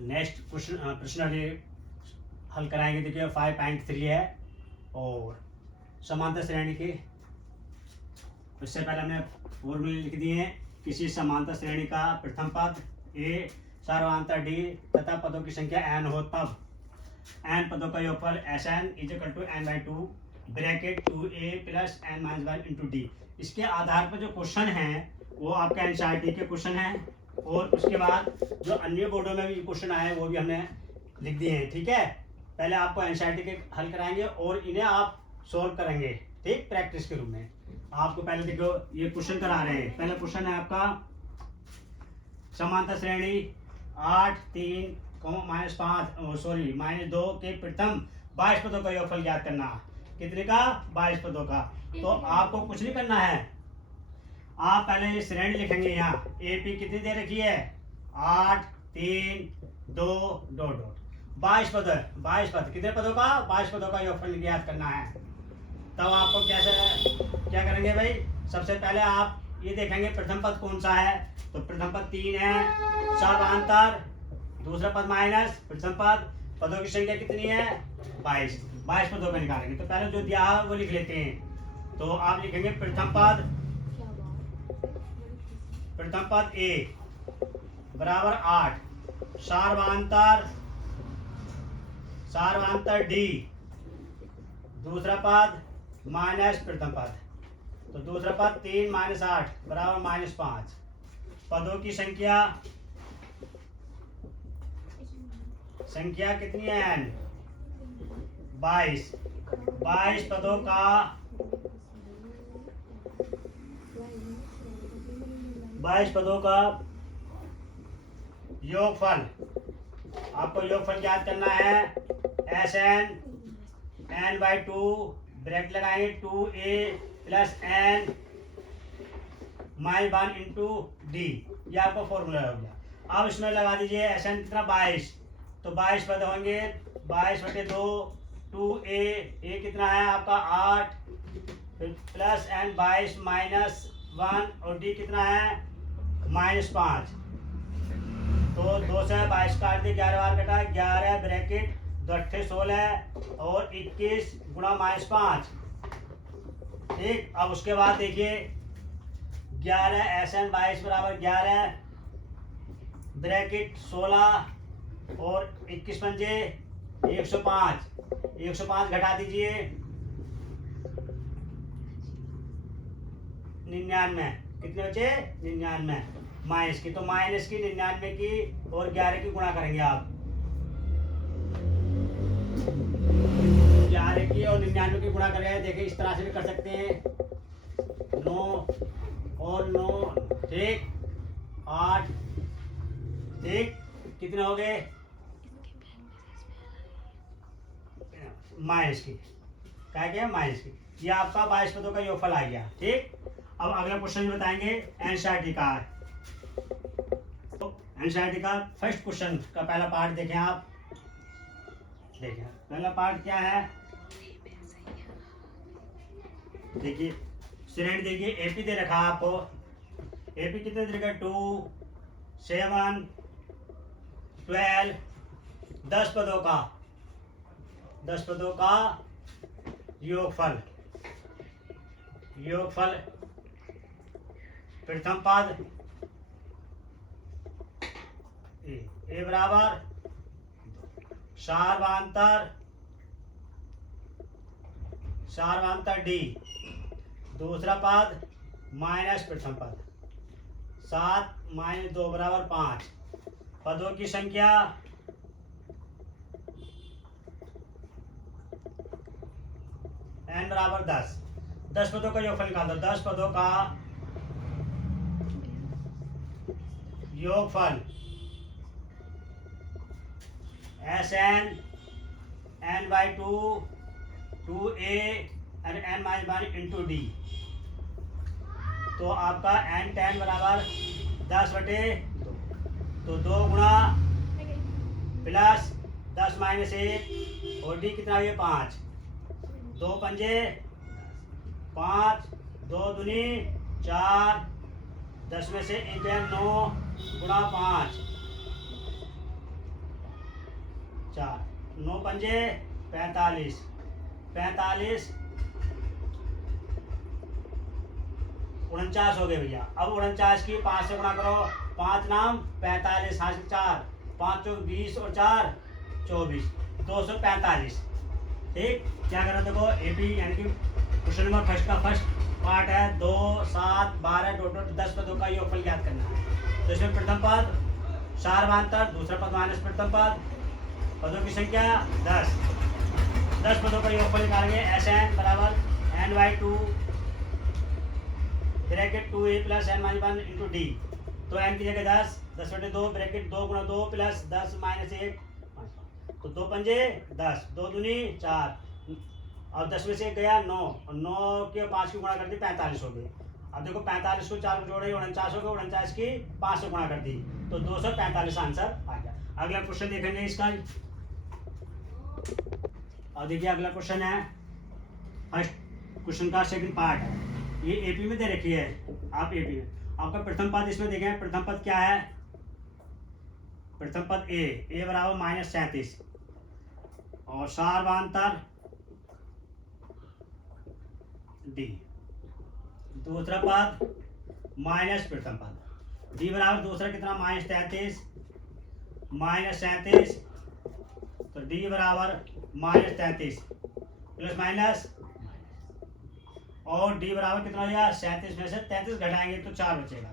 Next प्रश्न हल कराएंगे। देखिए 5.3 है और समांतर श्रेणी के, इससे पहले हमने फॉर्मूले लिख दिए हैं। किसी समांतर श्रेणी का प्रथम पद ए सर्वांतर डी तथा पदों की संख्या n हो तब n पदों का योगफल Sn = n/2 bracket 2a plus n - 1 into D. इसके आधार पर जो क्वेश्चन है वो आपका एनसीईआरटी के क्वेश्चन है और उसके बाद जो अन्य बोर्डों में भी क्वेश्चन आए वो भी हमने लिख दिए हैं। ठीक है, पहले आपको एनसीईआरटी के हल कराएंगे और इन्हें आप सोल्व करेंगे, ठीक, प्रैक्टिस के रूप में। आपको पहले देखो ये क्वेश्चन करा रहे हैं। पहला क्वेश्चन है आपका समांतर श्रेणी 8 3 -2 के प्रथम 22 पदों का योगफल ज्ञात करना। कितने का? 22 पदों का। तो आपको कुछ नहीं करना है, आप पहले ये श्रेणी लिखेंगे। यहाँ एपी कितनी दे रखी है? 8 3 2 22 पद। 22 पद कितने पदों का? 22 पदों का योगफल ज्ञात करना है। तब आपको कैसे क्या करेंगे भाई? सबसे पहले आप ये देखेंगे प्रथम पद कौन सा है। तो प्रथम पद 3 है, सर्वांतर, दूसरा पद माइनस प्रथम पद, पदों की संख्या कितनी है? 22 पदों का निकालेंगे। तो पहले जो दिया है वो लिख लेते हैं। तो आप लिखेंगे प्रथम पद ए बराबर 8, सार्वांतर डी, दूसरा पद माइनस प्रथम पद, तो दूसरा पद 3 - 8 बराबर -5। पदों की संख्या कितनी है? n 22 पदों का योगफल। आपको योगफल ज्ञात करना है। Sn n/2 ब्रैकेट लगाएंगे 2a plus n - 1 into D. ये आपका फॉर्मूला हो गया। अब इसमें लगा दीजिए Sn कितना? 22। तो 22 पद होंगे 22/2 2a, a कितना है आपका 8 प्लस n 22 -1 और d कितना है? -5। तो 2 से 22 काट दिए, 11 बार कटा, 11 ब्रैकेट 2 8 16 और 21 गुणा -5। ठीक, अब उसके बाद देखिए 11 Sn 22 बराबर 11 ब्रैकेट 16 और 21 पंजे 105 घटा दीजिए 99। कितने बचे? 99 माइनस की, तो माइनस की 99 की और 11 की गुणा करेंगे आप। 11 की और 99 की गुणा करेंगे। देखिए इस तरह से भी कर सकते हैं। 9 और 9, ठीक, 8, ठीक, कितने हो गए? माइनस की, क्या गया? माइनस की। ये आपका 22 पदों का योगफल आ गया। ठीक, अब अगला क्वेश्चन बताएंगे एनसीईआरटी का। तो एनसीईआरटी का फर्स्ट क्वेश्चन का पहला पार्ट देखें आप। देखिए पहला पार्ट क्या है? देखिए श्रेणी देखिए एपी दे रखा आपको। एपी कितने दे रखा? 2 7 12 10 पदों का योगफल प्रथम पद ए बराबर सार्वांतर डी, दूसरा पद माइनस प्रथम पद, 7 - 2 बराबर 5। पदों की संख्या n बराबर 10 पदों का योगफल निकाल दो। 10 पदों का योगफल Sn n/2 2a और n - 1 इंटू डी। तो आपका n 10 बराबर 10/2, तो 2 गुणा प्लस 10 - 1 और डी कितना हुआ? 5। 2 पंजे 5, 2 दूनी 4, 10 में से 1 9 गुणा 5 4, 9 पंजे 45, 45 49 हो गए भैया। अब 49 की 5 से गुणा करो, 5 नाम 45 हासिल 4, 5 चौक 20 और 4 24, 245। ठीक, क्या करना देखो एपी यानी कि क्वेश्चन नंबर फर्स्ट का फर्स्ट पार्ट है 2 7 12 डॉट 10 पदों का योगफल ज्ञात करना है। तो इसमें प्रथम पद सारवांतर, दूसरा पद माइनस प्रथम पद, पदों की संख्या 10, 10 पदों का योगफल निकालेंगे। एस एन बराबर N by 2 bracket 2a plus N minus 1 into D. तो एन की जगह 10, 10/2 ब्रैकेट 2 गुणा 2 प्लस 10 माइनस 1, तो 2 पंजे 10, 2 दूनी 4, और 10 में से 1 गया 9, और 9 के 5 की गुणा कर दी 45 हो गई। अब देखो 45 को 4 को जोड़े 49 हो गए, 49 की 5 से गुणा कर दी तो 245 आंसर आ गया। अगला क्वेश्चन देखेंगे इसका। और देखिए अगला क्वेश्चन है फर्स्ट क्वेश्चन का सेकंड पार्ट है। ये एपी में दे रखी है, आप एपी में आपका प्रथम पद इसमें देखें। प्रथम पद क्या है? प्रथम पद ए बराबर -37 और सारवांतर डी। दूसरा पद माइनस प्रथम पद डी बराबर दूसरा कितना -33 -37, तो डी बराबर -33 प्लस माइनस, और डी बराबर कितना हो गया 37 में से 33 घटाएंगे तो 4 बचेगा।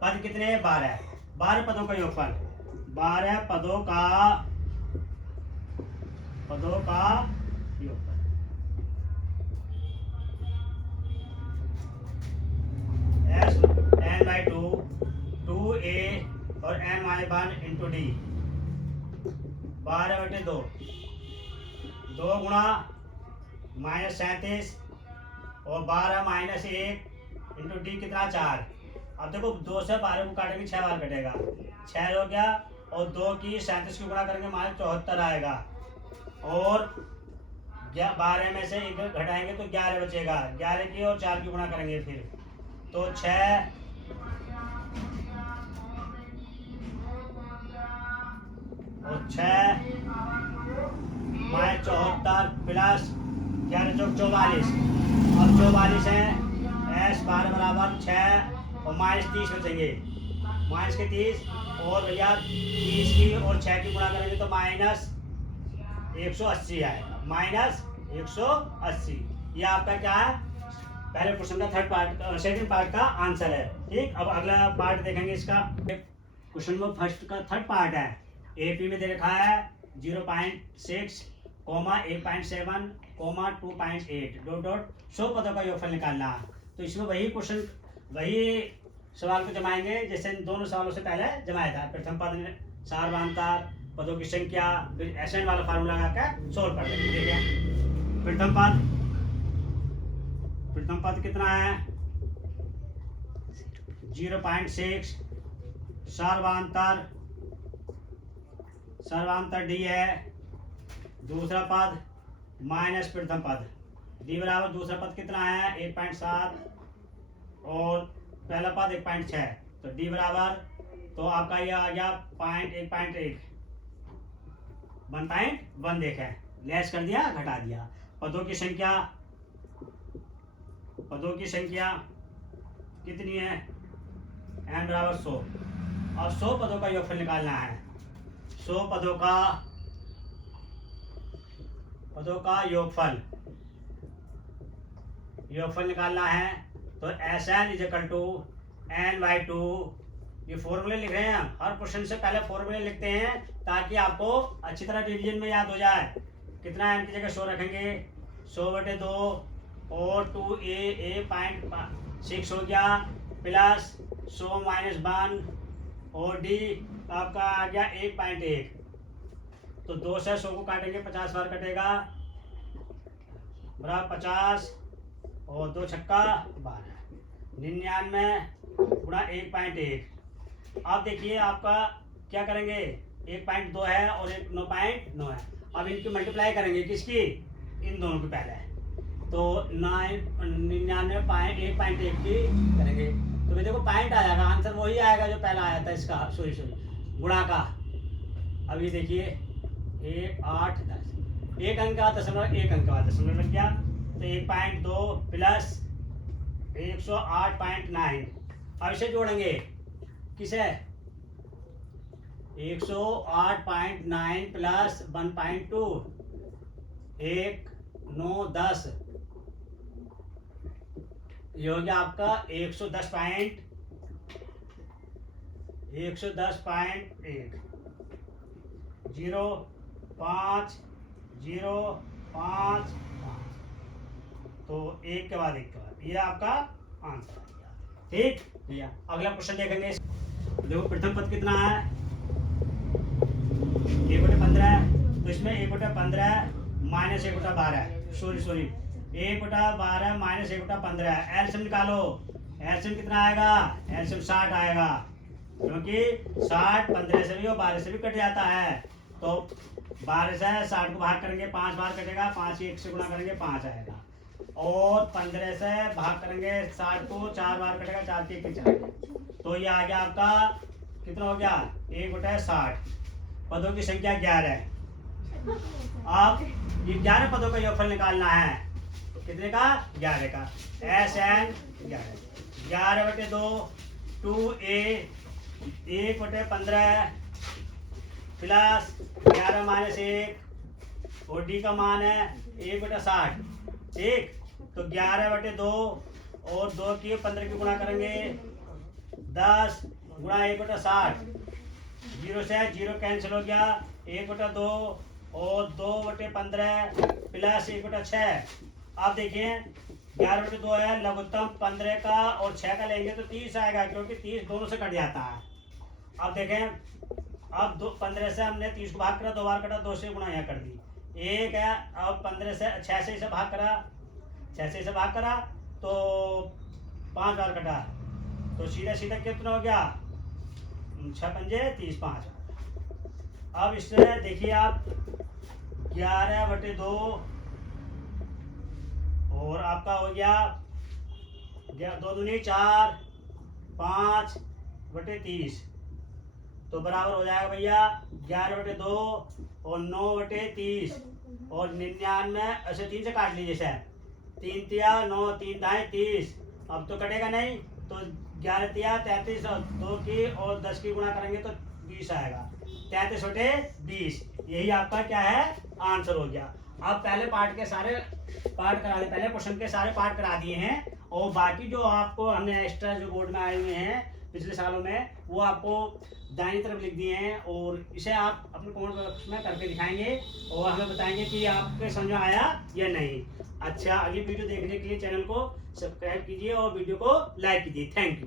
पद कितने? 12, 12 पदों का योगफल, 12 पदों का योगफल। एस एन बाई 2 2a और एन माइनस 1 इंटू डी, 12/2, 2 गुणा -37 और 12 माइनस 1 इंटू डी कितना 4। अब देखो 2 से 12 को काटेंगे 6 बार कटेगा, 6 हो गया, और 2 की 37 की गुणा करेंगे -74 आएगा, और 12 में से 1 घटाएंगे तो 11 बचेगा, 11 की और 4 की गुणा करेंगे फिर तो 6 और 6 -74 प्लस 11 चौक 44, अब 44 है एस 12 बराबर 6 और -30 बचेंगे, माइनस के 30, और भैया 30 की और 6 की गुणा करेंगे तो -180 आएगा, -180। ये आपका क्या है? पहले क्वेश्चन का थर्ड पार्ट सेकंड पार्ट का आंसर है। ठीक, अब अगला पार्ट देखेंगे इसका। क्वेश्चन में फर्स्ट का थर्ड पार्ट है। एपी में दे रखा है 0.6, 1.7, 2.8 डॉट 100 पदों का योगफल निकालना है। तो इसमें वही क्वेश्चन वही सवाल को जमाएंगे जैसे इन दोनों सवालों से पहले जमाया था। प्रथम पद में सारवांतर, पदों की संख्या, फिर एसएन वाला फार्मूला लगाकर सोल्व कर देंगे। ठीक है, प्रथम पद कितना है 0.6, सारवांतर डी है। दूसरा पद माइनस प्रथम पद डी बराबर दूसरा पद कितना है 1.7 और पहला पद 1.6, तो डी बराबर, तो आपका यह आ गया 1.1 1.1 देखें, लेस कर दिया घटा दिया। पदों की संख्या कितनी है? n बराबर 100। अब 100 पदों का योगफल निकालना है। 100 पदों का योगफल निकालना है। तो S N is equal to N by 2। ये फॉर्मूले लिख रहे हैं हम, हर क्वेश्चन से पहले फॉर्मूले लिखते हैं ताकि आपको अच्छी तरह रिवीजन में याद हो जाए। कितना एन की जगह 100 रखेंगे, 100/2 और 2a/6 हो गया, प्लस 100 माइनस 1 और डी आपका आ गया 1.1। तो 2 से 100 को काटेंगे 50 बार कटेगा, बराबर 50 और 2 छक्का 12, 99 गुणा 1.1। अब देखिए आपका क्या करेंगे, 1.2 है और 9.9 है। अब इनकी मल्टीप्लाई करेंगे, किसकी? इन दोनों की पहले, तो 99.1 की करेंगे तो भाई देखो पॉइंट आ जाएगा, आंसर वही आएगा जो पहला आया था इसका, सॉरी गुणा का। अब ये देखिए 1 8 10 एक अंक का दशमलव, एक अंक का दशमलव लग गया, तो 1.2 प्लस 108.9। अब इसे जोड़ेंगे किसे, 108.9 प्लस 1.2, 1 9 10, ये हो गया आपका 110.1, 0 5 0 5 5। तो एक के बाद एक के बाद ये आपका आंसर आ गया। ठीक भैया, अगला क्वेश्चन देखेंगे। देखो प्रथम पद कितना है, 1/15, तो इसमें 1/15 माइनस 1/12, सॉरी 1/12 माइनस 1/15, एलसीएम निकालो। एलसीएम कितना आएगा, एलसीएम 60 आएगा, क्योंकि 60 15 से भी और 12 से भी कट जाता है। तो 12 से 60 को भाग करेंगे 5 बार कटेगा, 5 1 से गुणा करेंगे 5 आएगा, और 15 से भाग करेंगे 60 को 4 बार कटेगा, 4 के 1 4, तो ये आ गया आपका कितना हो गया 1/60। पदों की संख्या 11 है। अब ये 11 पदों का योगफल निकालना है, तो कितने का, 11 का। SN 11/2 2A 1/15 प्लस 11 माइनस 1, और D का मान है 1/60। ठीक, तो 11/2 और 2 की 15 की गुणा करेंगे, 10 गुणा 1/60, 0 से 0 कैंसिल हो गया, 1/2 और 2/15 प्लस 1/6। अब देखिए 11/2 है, लघुत्तम 15 का और 6 का लेंगे तो 30 आएगा, क्योंकि 30 दोनों से कट जाता है। अब देखें, अब 15 से हमने 30 को भाग करा, 2 बार कटा, 2 से गुणा यहाँ कर दी, 1 है। अब 15 से 6 से इसे भाग करा, 6 से इसे भाग करा तो 5 बार कटा, तो सीधा सीधा कितना हो गया, 6 पंजे 30, 5। अब इससे देखिए आप 11/2 और आपका हो गया 2 दूनी 4 5/30, तो बराबर हो जाएगा भैया 11/2 और 9/30 और 99, ऐसे 3 से काट लीजिए सर, 3 तिया 9 3 दाएं 30, अब तो कटेगा नहीं, तो 11 तिया 33 और 2 की और 10 की गुणा करेंगे तो 20 आएगा, 33/20। यही आपका क्या है, आंसर हो गया। अब पहले पार्ट के सारे पार्ट करा दिए, पहले क्वेश्चन के सारे पार्ट करा दिए हैं, और बाकी जो आपको हमने एक्स्ट्रा जो बोर्ड में आए हुए हैं पिछले सालों में, वो आपको दाहिनी तरफ लिख दिए हैं, और इसे आप अपने कमेंट बॉक्स में करके दिखाएंगे और हमें बताएंगे कि आपके समझ में आया या नहीं। अच्छा, अगली वीडियो देखने के लिए चैनल को सब्सक्राइब कीजिए और वीडियो को लाइक कीजिए। Thank you.